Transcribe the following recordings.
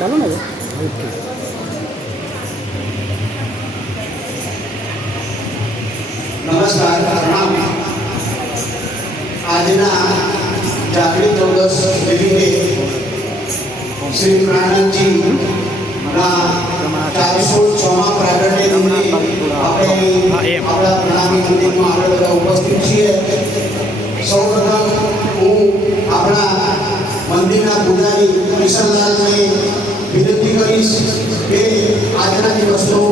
ચાલો ને નમસ્કાર પ્રણામ આજના જાગૃત ચૌદસ નિમિત્તે શ્રી પ્રાણજી ના 406મા પ્રાગટ્ય નિમિત્તે આપણે આપણા પ્રણામી મંદિરમાં આપણે બધા ઉપસ્થિત છીએ. સૌપ્રથમ હું આપણા મંદિરના પૂજારી કિશનલાલને વિનંતી કરીશ કે આજના દિવસનો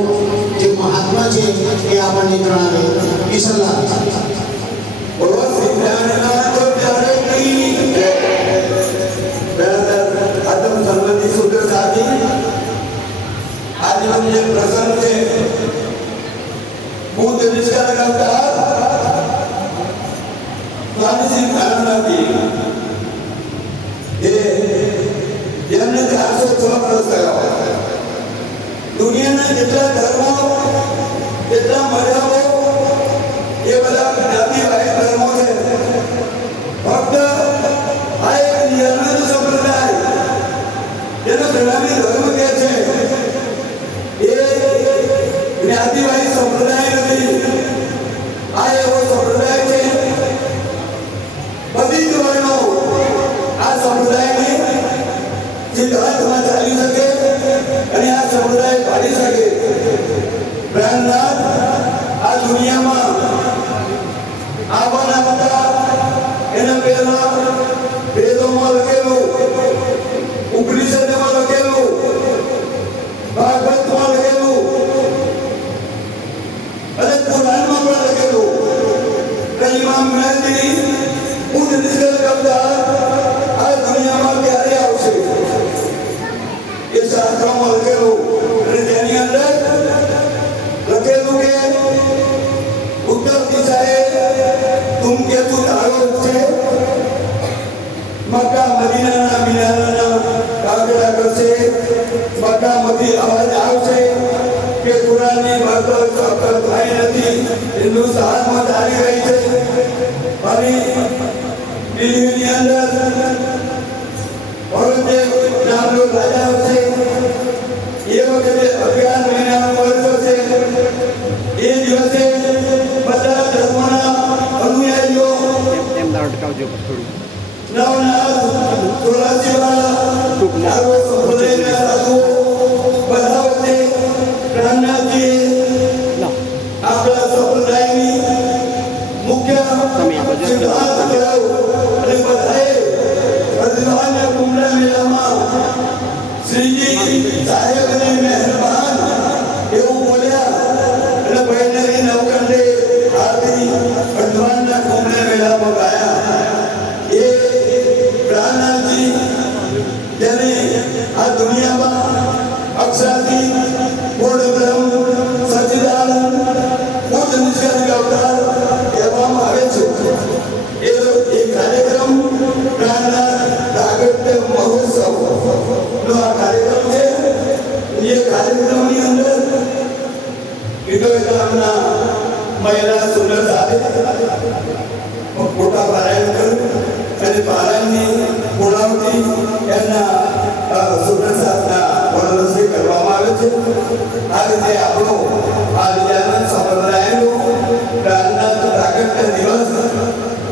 જે મહાત્મા છે એ આપણને જણાવે. કિશનલાલ બોલો શ્રી પ્રાણનાથ પ્યારે કી જય. આદમ સંબંધી સૂત્ર સાથી આજનો જે પ્રસંગ છે બુદ્ધ નિષ્કાર કરતા સ્વામી શ્રી પ્રાણનાથજી જેમને 406 વર્ષ થયા. દુનિયાના જેટલા ધર્મો જેટલા મજાઓ એ બધા જ્ઞાતિવાહી ધર્મો છે. ફક્ત આ એક નિર્ણય સંપ્રદાય જેનો પ્રણામી ધર્મ કહે છે એ જ્ઞાતિવાહી સંપ્રદાય નથી. આ એવો સંપ્રદાય છે બધી જ વર્ણો આ સંપ્રદાયને સિદ્ધાંતમાં ચાલી શકે અને આ સમુદાય પાડી શકે. પ્રાણનાથ આ દુનિયામાં આવવાના હતા એના પહેલા વેદોમાં લખેલું, ઉપનિષદમાં લખેલું, ભાગવતમાં લખેલું અને પુરાણમાં પણ લખેલું. કલીમાં મહેંદી બુદ્ધ નિષ્કર્ષ કરતા આ દુનિયામાં ક્યારે આવશે એ શાસ્ત્રોમાં લખેલું. અને તેની અંદર લખેલું કે ઉત્તર દિશાએ ધૂમકેતુ તારો છે, મક્કા મદીનાના મિનારના કાગડા કરશે, મક્કામાંથી અવાજ આવશે કે કુરાનની વાતો ચોક્કસ થઈ નથી, હિન્દુસ્તાનમાં ચાલી રહી છે. અને દિલ્હીની અંદર ઔરંગઝેબ નામનો રાજા છે. એ વખતે 11 મહિનાનો વર્ષ છે. એ દિવસે બધા ધર્મના અનુયાયીઓ નવનાથ 84 વાળા સંપ્રદાયના સાધુઓ બધા વચ્ચે પ્રાણનાથજીએ આપણા સંપ્રદાયની મુખ્ય સિદ્ધાંત કરાવ્યો અને બધાએ ભગવાનના કુંભના મેળામાં શ્રીજી સાહેબને મહેરબાન એવું બોલ્યા અને બહેનરી નવકંડે આરતી ભગવાનના કુંભના મેળામાં ગાયા. એ પ્રાણનાથજી જેને આ દુનિયામાં અક્ષરાથી પૂર્ણ બ્રહ્મ સચ્ચિદાનંદ બુદ્ધ નિષ્કર્ષ અવતાર કહેવામાં આવે છે. એ કાર્યક્રમ પ્રાણનાથ પ્રાગટ્ય મહોત્સવનો આ કાર્યક્રમ છે. એ કાર્યક્રમની અંદર વિદોય ગામના મહિલા સુંદર સાથે મોટા પારાયણ કર્યું અને પારાયણની પૂર્ણાવતી એમના સુંદર સાથના વડોદરી કરવામાં આવે છે. આ રીતે આપણો આ વિદ્યાનંદ સંપ્રદાયનો પ્રાણનાથ પ્રાગટ્ય દિવસ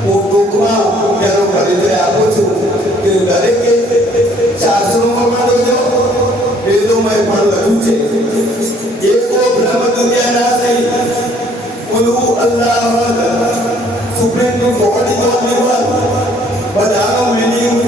હું ટૂંકમાં તેનો પરિચય આપું છું કે દરેકે શાસ્ત્રોમાં પણ લખ્યો, વેદોમાં પણ લખ્યું છે. એકો બ્રહ્મ દુનિયા નાસી કુલુ Allah supreme to god is only one બધાનો મિનિંગ